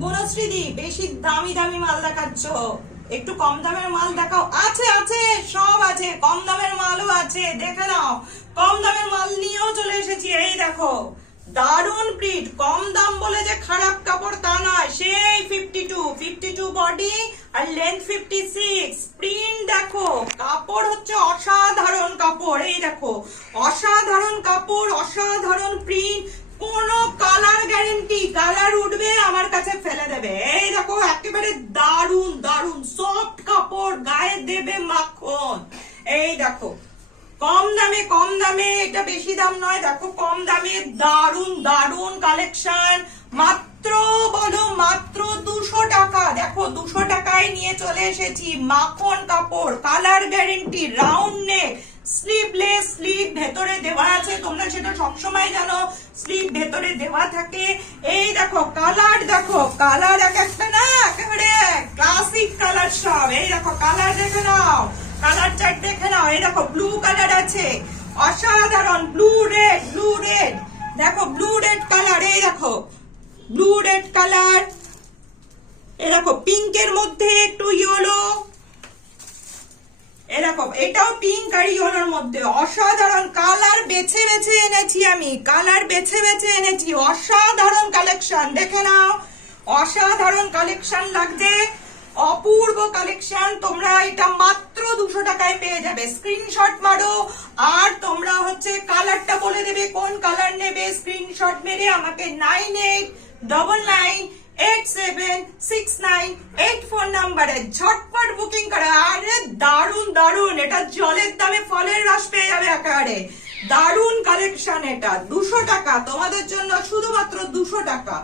গুণশ্রীদি বেশি দামি দামি মাল দেখাচ্ছ, একটু কম দামের মাল দেখাও। আছে আছে, সব আছে, কম দামের মালও আছে, দেখে নাও। কম দামের মাল নিয়েও চলে এসেছি। এই দেখো, দারুন প্রিন্ট। কম দাম বলে যে খারাপ কাপড় তা নয়, সেই 52 বডি আর লেন্থ 56। প্রিন্ট দেখো, কাপড় হচ্ছে অসাধারণ কাপড়। এই দেখো, অসাধারণ কাপড়, অসাধারণ প্রিন্ট, কোনো কালার গ্যারেন্টি। কালার উঠবে আমার কাছে ফেলে দেবে। এই দেখো, একেবারে দারুন দারুন সফট কাপড়, গায়ে দেবে মাখন। এই দেখো, কম দামে, কম দামে, এটা বেশি দাম নয়। দেখো, কম দামে দারুন দারুন কালেকশন। মাত্র বলো, মাত্র 200 টাকা। দেখো, 200 টাকায় নিয়ে চলে এসেছি। মাখন কাপড়, colour guarantee, round neck, sleeveless, sleeve ভেতরে দেওয়া আছে। তোমরা সেটা সবসময় জানো, স্লিভ ভেতরে দেওয়া থাকে। এই দেখো কালার, দেখো কালার এক একটা না একেবারে ক্লাসিক কালার সব। এই দেখো কালার দেখে নাও, কালার চার্ট দেখে নাও। এই দেখো, ব্লু কালার আছে, অসাধারণ। ব্লু রেড, ব্লু রেড, দেখো ব্লু রেড কালার। এই দেখো ব্লু রেড কালার। এই দেখো পিঙ্কের মধ্যে একটু ইয়েলো। এরকম এটাও পিঙ্ক আর ইয়েলোর মধ্যে। অসাধারণ কালার বেছে বেছে এনেছি আমি, কালার বেছে বেছে এনেছি। অসাধারণ কালেকশন, দেখে নাও, অসাধারণ কালেকশন লাগছে, অপূর্ব কালেকশন। তোমরা এটা মাত্র 200 টাকায় পেয়ে যাবে। স্ক্রিনশট মারো, আর তোমরা হচ্ছে কালারটা বলে দেবে কোন কালার নেবে। স্ক্রিনশট মেরে আমাকে 9899876984 নাম্বারে ঝটপট বুকিং করা। আরে দারুন দারুন, এটা জলের দামে ফলের রস পেয়ে যাবে একেবারে। দারুন কালেকশন, এটা 200 টাকা তোমাদের জন্য, শুধুমাত্র 200 টাকা।